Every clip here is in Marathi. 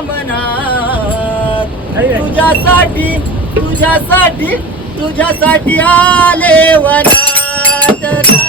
मनात तुझ्यासाठी तुझ्यासाठी तुझ्यासाठी आले वनात.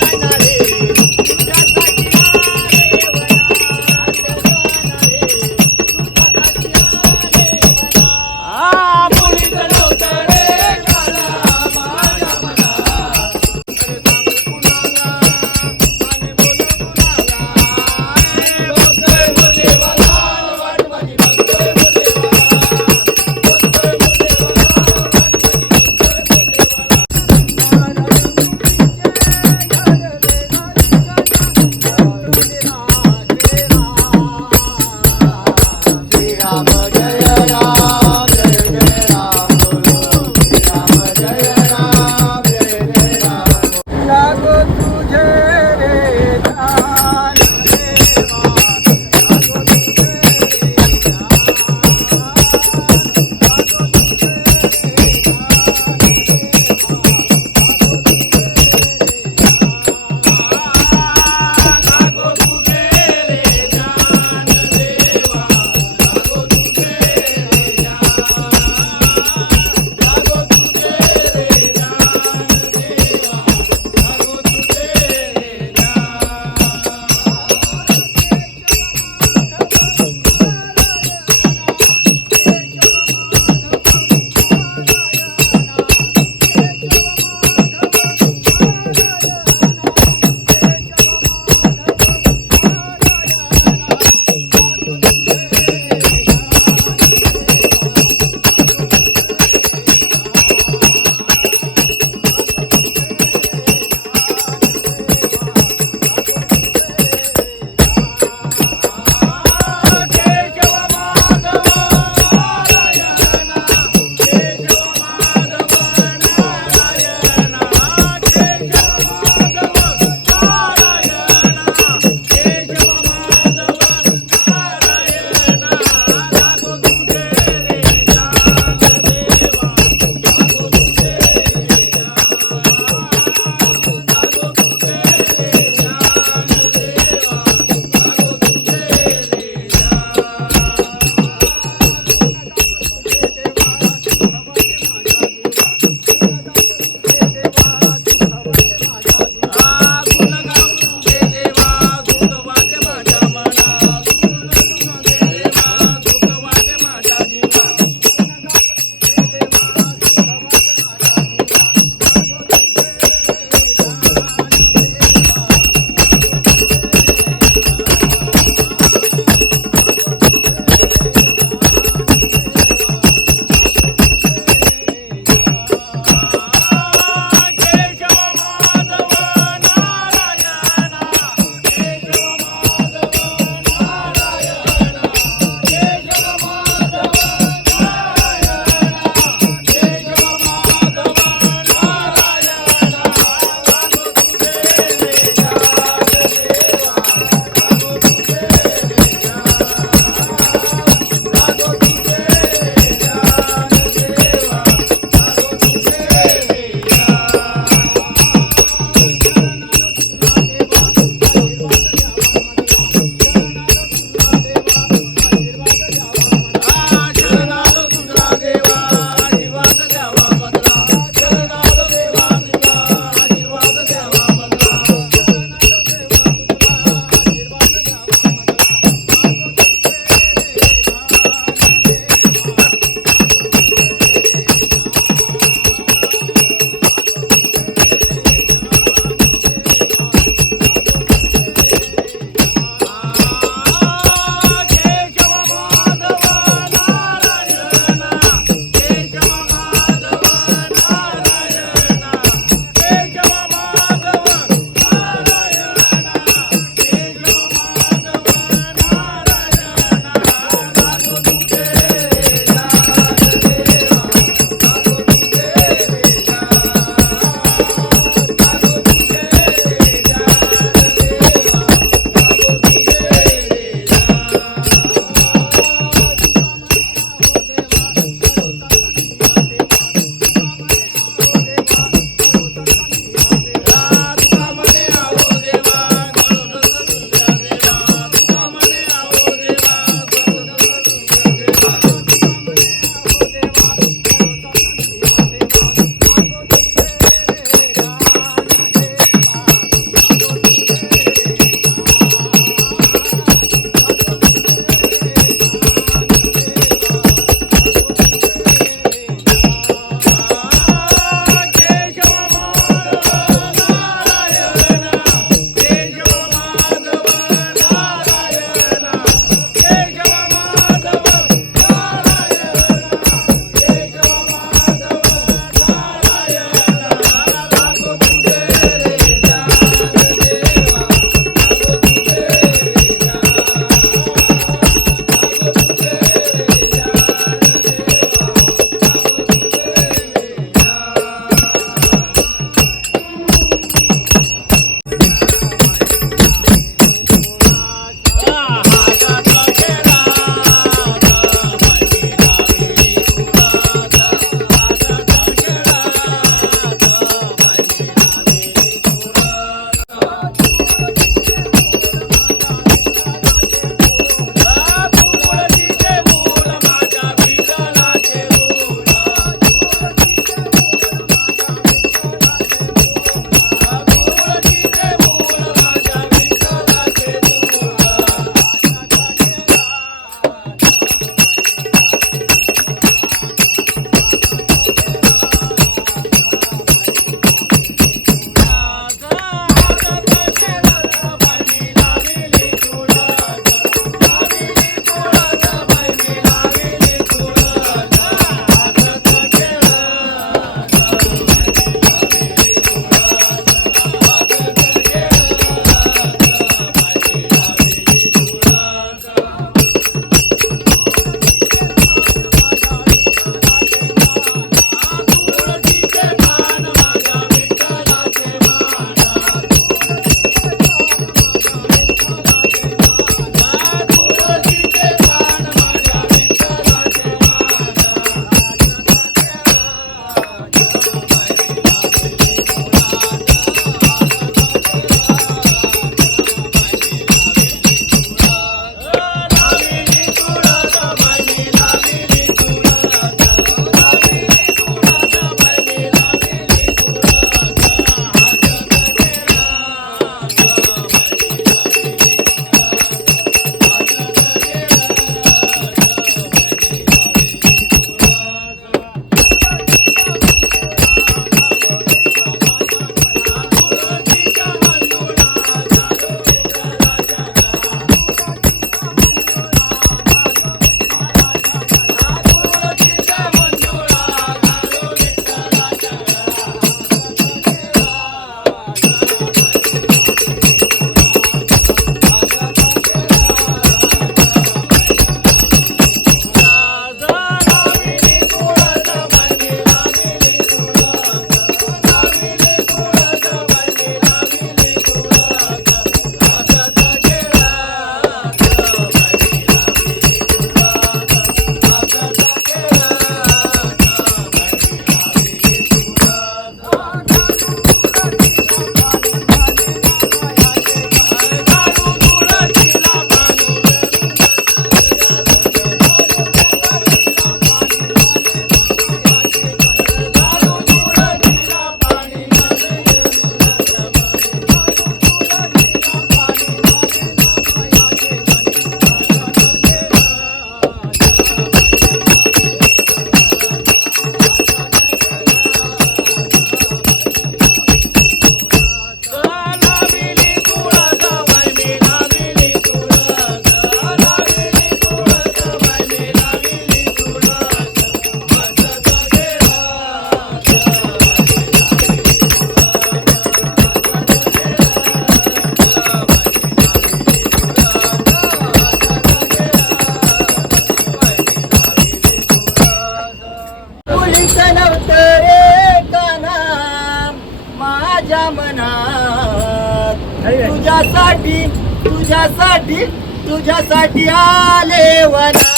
साठी आले वना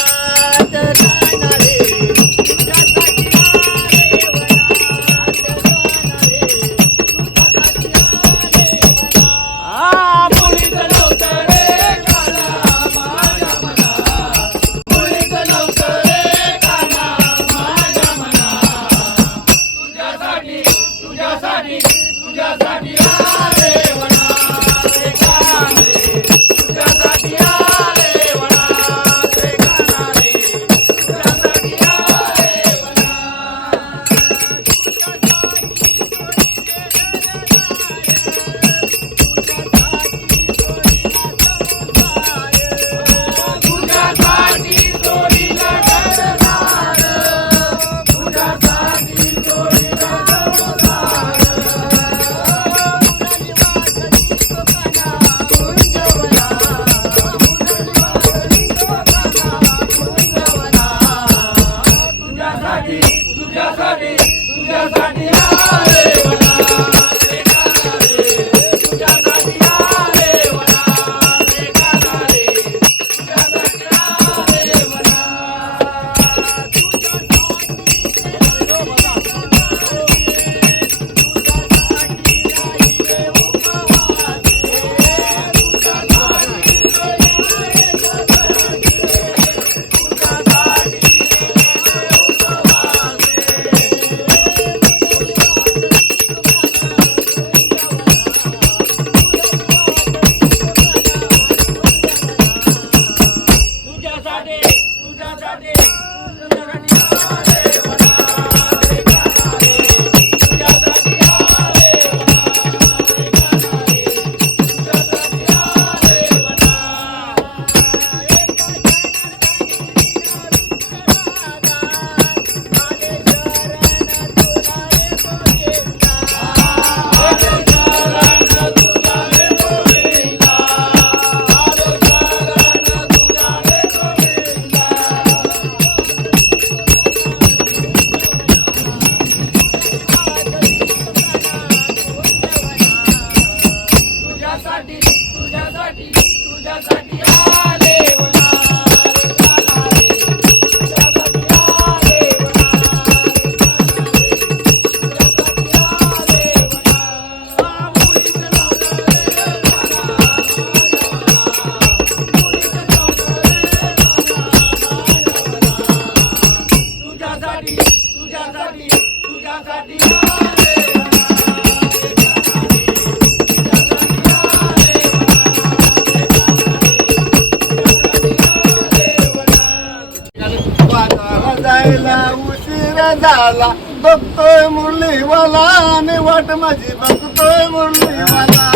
आला बघतोय मुरलीवाला आणि वाट माझी बघतोय मुरलीवाला.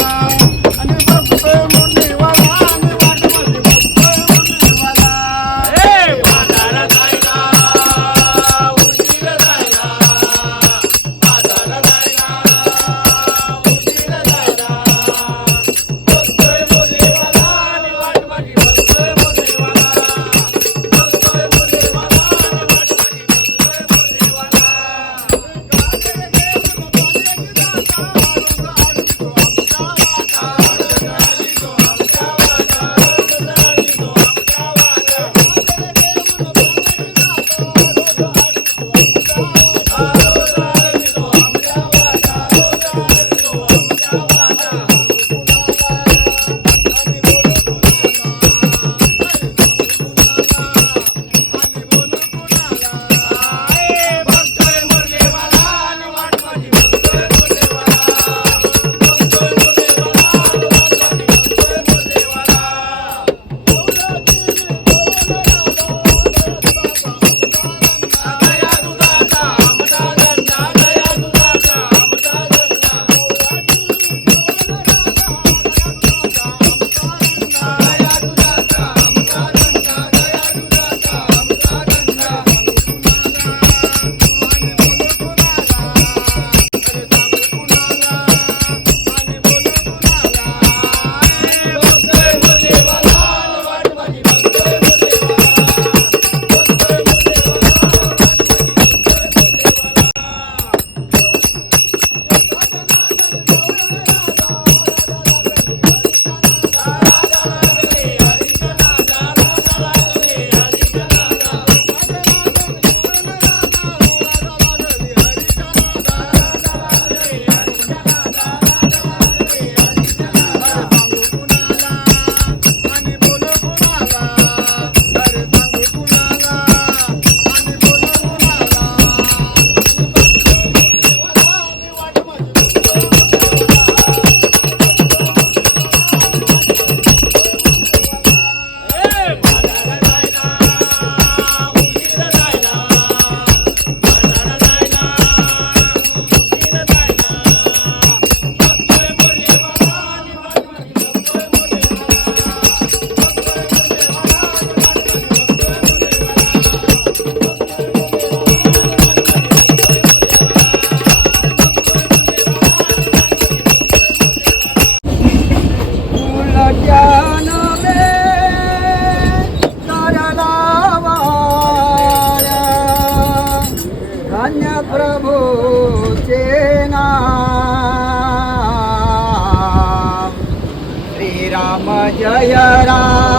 જય રામ.